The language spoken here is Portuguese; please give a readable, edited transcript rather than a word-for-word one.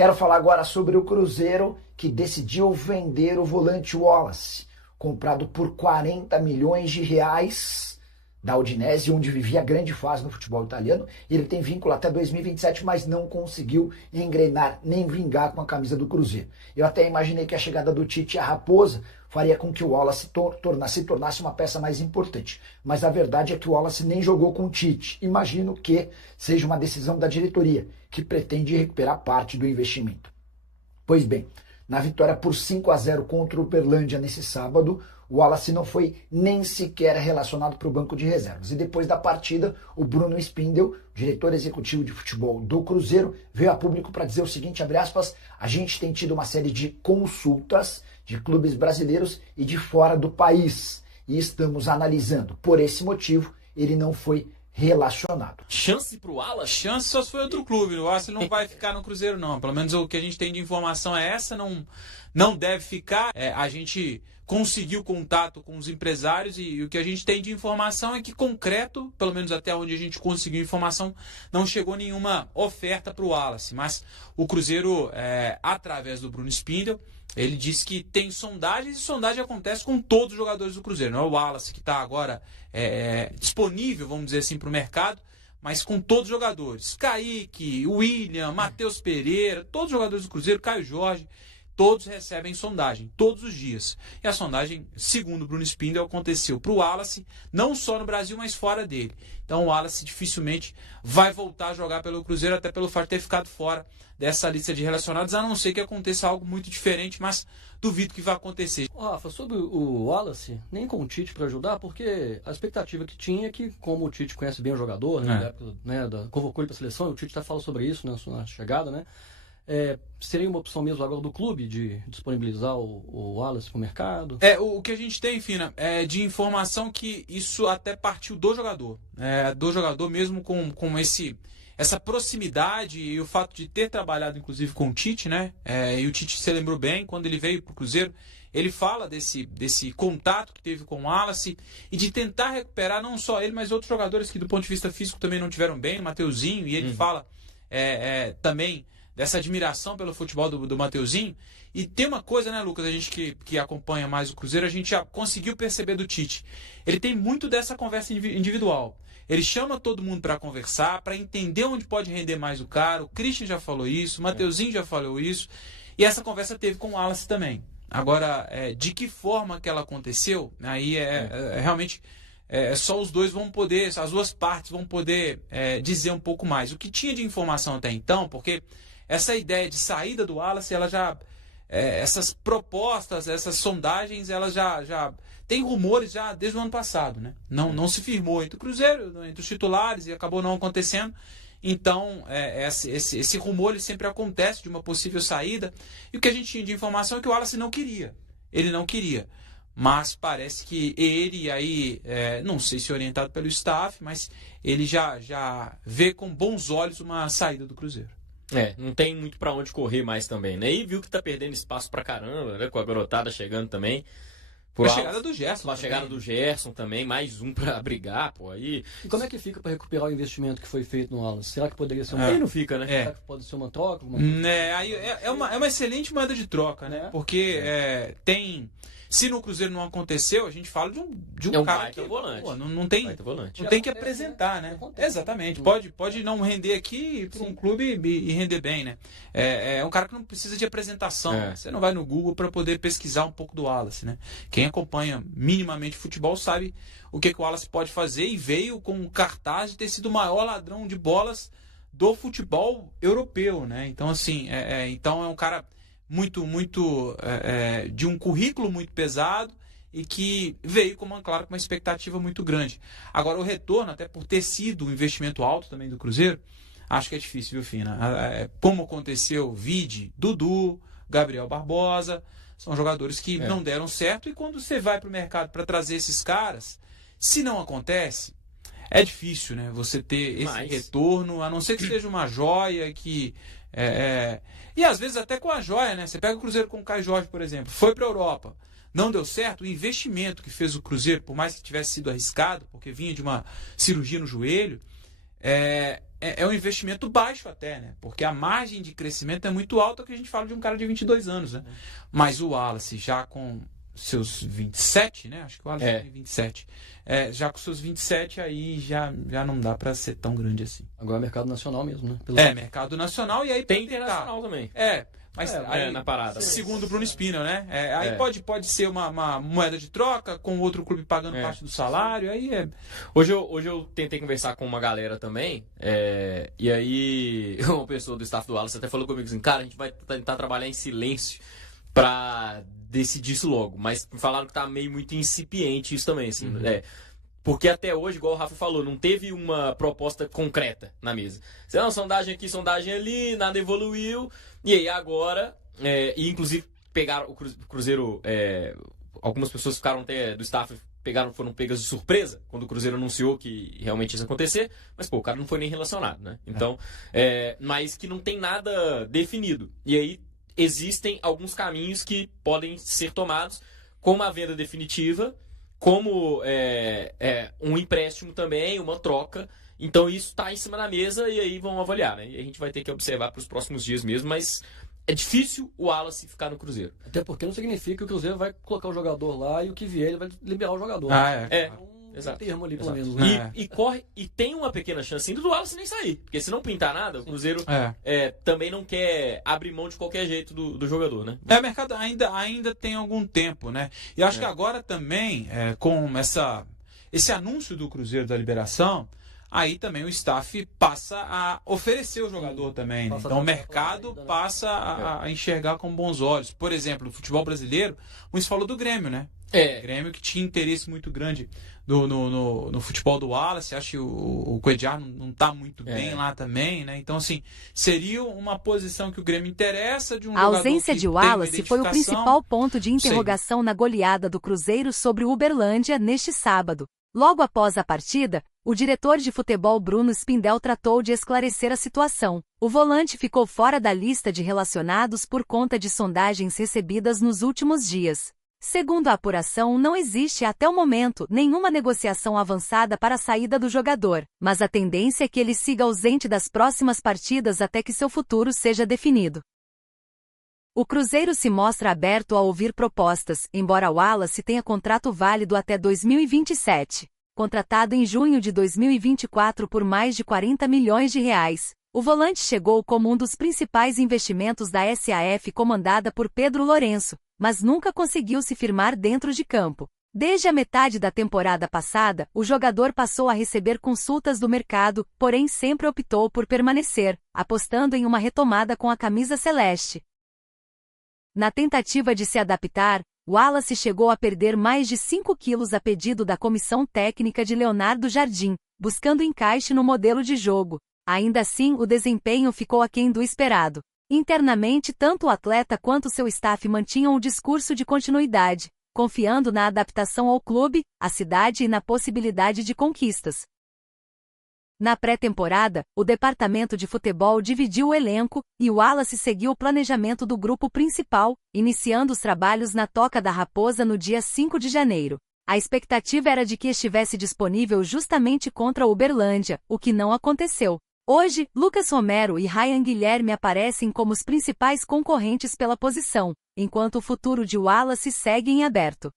Quero falar agora sobre o Cruzeiro, que decidiu vender o volante Wallace, comprado por 40 milhões de reais da Udinese, onde vivia grande fase no futebol italiano. Ele tem vínculo até 2027, mas não conseguiu engrenar nem vingar com a camisa do Cruzeiro. Eu até imaginei que a chegada do Tite à Raposa faria com que o Wallace se tornasse uma peça mais importante. Mas a verdade é que o Wallace nem jogou com o Tite. Imagino que seja uma decisão da diretoria, que pretende recuperar parte do investimento. Pois bem, na vitória por 5-0 contra o Uberlândia nesse sábado, o Wallace não foi nem sequer relacionado para o banco de reservas. E depois da partida, o Bruno Spindel, diretor executivo de futebol do Cruzeiro, veio a público para dizer o seguinte, abre aspas, a gente tem tido uma série de consultas de clubes brasileiros e de fora do país. E estamos analisando. Por esse motivo, ele não foi relacionado. Chance pro Wallace? Chance só se foi outro clube. O Wallace não vai ficar no Cruzeiro, não. Pelo menos o que a gente tem de informação é essa. Não deve ficar. A gente conseguiu contato com os empresários e o que a gente tem de informação é que concreto, pelo menos até onde a gente conseguiu informação, não chegou nenhuma oferta para o Wallace. Mas o Cruzeiro, através do Bruno Spindel, ele disse que tem sondagens e sondagem acontece com todos os jogadores do Cruzeiro. Não é o Wallace que está agora disponível, vamos dizer assim, para o mercado, mas com todos os jogadores. Kaique, William, Matheus Pereira, todos os jogadores do Cruzeiro, Caio Jorge, todos recebem sondagem, todos os dias. E a sondagem, segundo o Bruno Spindel, aconteceu para o Wallace, não só no Brasil, mas fora dele. Então o Wallace dificilmente vai voltar a jogar pelo Cruzeiro, até pelo fato de ter ficado fora dessa lista de relacionados, a não ser que aconteça algo muito diferente, mas duvido que vai acontecer. Rafa, sobre o Wallace, nem com o Tite para ajudar, porque a expectativa que tinha é que, como o Tite conhece bem o jogador, na época, convocou ele para a seleção, o Tite até falou sobre isso na chegada, né? Seria uma opção mesmo agora do clube de disponibilizar o Wallace para o mercado? O que a gente tem, Fina, é de informação que isso até partiu do jogador. Do jogador mesmo com essa proximidade e o fato de ter trabalhado inclusive com o Tite, né? E o Tite se lembrou bem, quando ele veio para o Cruzeiro, ele fala desse contato que teve com o Wallace e de tentar recuperar não só ele, mas outros jogadores que do ponto de vista físico também não tiveram bem, o Mateuzinho, e ele fala também dessa admiração pelo futebol do Mateuzinho. E tem uma coisa, né, Lucas, a gente que acompanha mais o Cruzeiro, a gente já conseguiu perceber do Tite. Ele tem muito dessa conversa individual. Ele chama todo mundo para conversar, para entender onde pode render mais o cara. O Christian já falou isso, o Mateuzinho já falou isso. E essa conversa teve com o Wallace também. Agora, de que forma que ela aconteceu, aí realmente só os dois vão poder, as duas partes vão poder dizer um pouco mais. O que tinha de informação até então, porque essa ideia de saída do Wallace, ela já essas propostas, essas sondagens, elas já tem rumores já desde o ano passado, né? Não se firmou entre o Cruzeiro, entre os titulares, e acabou não acontecendo. Então, esse rumor ele sempre acontece de uma possível saída. E o que a gente tinha de informação é que o Wallace não queria. Ele não queria. Mas parece que ele aí, não sei se orientado pelo staff, mas ele já vê com bons olhos uma saída do Cruzeiro. Não tem muito pra onde correr mais também, né? E viu que tá perdendo espaço pra caramba, né? Com a garotada chegando também. A chegada do Gerson. A chegada do Gerson também, mais um pra brigar, pô. Aí... E como é que fica pra recuperar o investimento que foi feito no Wallace? Será que poderia ser uma... Aí não fica, né? Será que pode ser uma troca? Aí é uma excelente moeda de troca, né? Porque tem... Se no Cruzeiro não aconteceu, a gente fala de um cara que volante. Pô, não tem que apresentar, né? Exatamente. Pode não render aqui para um clube e render bem, né? É um cara que não precisa de apresentação. Né? Você não vai no Google para poder pesquisar um pouco do Wallace, né? Quem acompanha minimamente futebol sabe o que o Wallace pode fazer e veio com um cartaz de ter sido o maior ladrão de bolas do futebol europeu, né? Então, assim, então é um cara muito de um currículo muito pesado e que veio com uma expectativa muito grande. Agora, o retorno, até por ter sido um investimento alto também do Cruzeiro, acho que é difícil, viu, Fina? Como aconteceu, Vide, Dudu, Gabriel Barbosa, são jogadores que não deram certo, e quando você vai para o mercado para trazer esses caras, se não acontece, é difícil, né? Você ter esse retorno, a não ser que seja uma joia que... E às vezes até com a joia, né? Você pega o Cruzeiro com o Caio Jorge, por exemplo, foi para a Europa, não deu certo, o investimento que fez o Cruzeiro, por mais que tivesse sido arriscado, porque vinha de uma cirurgia no joelho, é um investimento baixo até, né? Porque a margem de crescimento é muito alta, que a gente fala de um cara de 22 anos, né? Mas o Wallace, já com seus 27, né? Acho que o Wallace tem 27. Já com seus 27, aí já não dá pra ser tão grande assim. Agora é mercado nacional mesmo, né? Mercado nacional e aí... Tem internacional também. Mas aí, na parada. Segundo o Bruno Spinell, né? Aí pode ser uma moeda de troca, com outro clube pagando parte do salário, aí Hoje eu tentei conversar com uma galera também, e aí uma pessoa do staff do Wallace até falou comigo assim, cara, a gente vai tentar trabalhar em silêncio pra decidir isso logo, mas me falaram que tá meio muito incipiente isso também, assim, porque até hoje, igual o Rafa falou, não teve uma proposta concreta na mesa. Você não, sondagem aqui, sondagem ali, nada evoluiu. E aí agora, e inclusive pegaram o Cruzeiro, algumas pessoas ficaram até do staff, foram pegas de surpresa quando o Cruzeiro anunciou que realmente isso ia acontecer, mas o cara não foi nem relacionado, né? Então, mas que não tem nada definido. E aí existem alguns caminhos que podem ser tomados, como a venda definitiva, como um empréstimo também, uma troca. Então isso está em cima da mesa e aí vamos avaliar, né? E a gente vai ter que observar para os próximos dias mesmo, mas é difícil o Wallace ficar no Cruzeiro. Até porque não significa que o Cruzeiro vai colocar o jogador lá e o que vier ele vai liberar o jogador. Exato. Termo ali, pelo menos. E tem uma pequena chance ainda do Wallace nem sair. Porque se não pintar nada, o Cruzeiro também não quer abrir mão de qualquer jeito do jogador, né? O mercado ainda tem algum tempo, né? E acho que agora também, com esse anúncio do Cruzeiro da liberação, aí também o staff passa a oferecer o jogador também, né? Então o mercado passa a enxergar com bons olhos. Por exemplo, o futebol brasileiro, o falou do Grêmio, né? O Grêmio que tinha interesse muito grande no futebol do Wallace. Acho que o Cuéllar não está muito bem lá também, né? Então, assim, seria uma posição que o Grêmio interessa de um jogador. A ausência de Wallace foi o principal ponto de interrogação na goleada do Cruzeiro sobre o Uberlândia neste sábado. Logo após a partida, o diretor de futebol Bruno Spindel tratou de esclarecer a situação. O volante ficou fora da lista de relacionados por conta de sondagens recebidas nos últimos dias. Segundo a apuração, não existe até o momento nenhuma negociação avançada para a saída do jogador, mas a tendência é que ele siga ausente das próximas partidas até que seu futuro seja definido. O Cruzeiro se mostra aberto a ouvir propostas, embora Wallace tenha contrato válido até 2027. Contratado em junho de 2024 por mais de 40 milhões de reais, o volante chegou como um dos principais investimentos da SAF comandada por Pedro Lourenço, mas nunca conseguiu se firmar dentro de campo. Desde a metade da temporada passada, o jogador passou a receber consultas do mercado, porém sempre optou por permanecer, apostando em uma retomada com a camisa celeste. Na tentativa de se adaptar, Wallace chegou a perder mais de 5 quilos a pedido da comissão técnica de Leonardo Jardim, buscando encaixe no modelo de jogo. Ainda assim, o desempenho ficou aquém do esperado. Internamente, tanto o atleta quanto seu staff mantinham o discurso de continuidade, confiando na adaptação ao clube, à cidade e na possibilidade de conquistas. Na pré-temporada, o departamento de futebol dividiu o elenco, e o Wallace seguiu o planejamento do grupo principal, iniciando os trabalhos na Toca da Raposa no dia 5 de janeiro. A expectativa era de que estivesse disponível justamente contra o Uberlândia, o que não aconteceu. Hoje, Lucas Romero e Ryan Guilherme aparecem como os principais concorrentes pela posição, enquanto o futuro de Wallace segue em aberto.